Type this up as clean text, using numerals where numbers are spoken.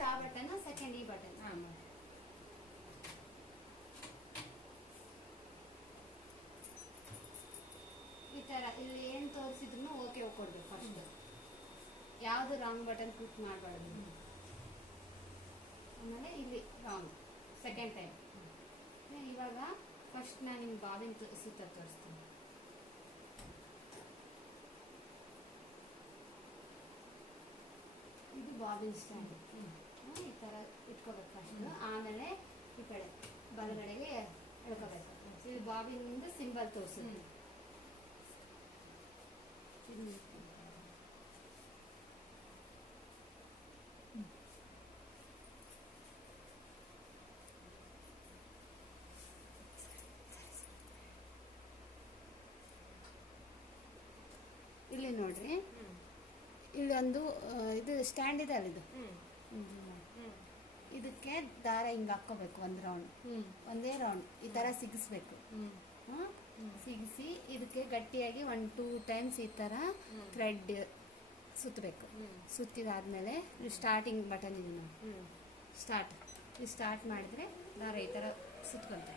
First ಆ button, second ಈ button. ಈ ತರ ಇಲ್ಲಿ ಏನ್ ತೋರಿಸಿದ್ರು ಓಕೆ ಕೊಡ್ಬೇಕು. ಫಸ್ಟ್ ಯಾವ್ದು ರಾಂಗ್ ಬಟನ್ ಕ್ಲಿಕ್ ಮಾಡಬಾರ್ದು. ಆಮೇಲೆ ಇಲ್ಲಿ ರಾಂಗ್ ಸೆಕೆಂಡ್ ಟೈಮ್. ಇವಾಗ ಫಸ್ಟ್ ನಾನು ನಿಮ್ಗೆ ಬಾಬಿನ್ ಸುತ್ತ ತೋರಿಸ್ತೀನಿ. ಇದು ಬಾಬಿನ್ ಸ್ಟ್ಯಾಂಡ್. ಈ ತರ ಇಟ್ಕೋಬೇಕು ಫಸ್ಟ್. ಆಮೇಲೆ ಈ ಕಡೆ ಬಲಗಡೆಗೆ ಎಳ್ಕೋಬೇಕು. ಇದು ಬಾಬಿನಿಂದ ಸಿಂಬಲ್ ತೋರಿಸುತ್ತೆ. ಇಲ್ಲಿ ನೋಡ್ರಿ, ಇಲ್ಲೊಂದು ಇದು ಸ್ಟ್ಯಾಂಡ್ ಇದೆ ಅಲ್ಲ, ಇದು ಇದಕ್ಕೆ ದಾರ ಹಿಂಗೆ ಹಾಕೋಬೇಕು. ಒಂದು ರೌಂಡ್, ಒಂದೇ ರೌಂಡ್ ಈ ತರ ಸಿಗಿಸ್ಬೇಕು. ಸಿಗಿಸಿ ಇದಕ್ಕೆ ಗಟ್ಟಿಯಾಗಿ 1-2 ಟೈಮ್ಸ್ ಈ ತರ ಥ್ರೆಡ್ ಸುತ್ತಬೇಕು. ಸುತ್ತಿದಾದ್ಮೇಲೆ ಸ್ಟಾರ್ಟಿಂಗ್ ಬಟನ್ ಇದೆ ನೋಡಿ, ಸ್ಟಾರ್ಟ್ ಮಾಡಿದ್ರೆ ದಾರ ಈ ತರ ಸುತ್ಕೊಂತ.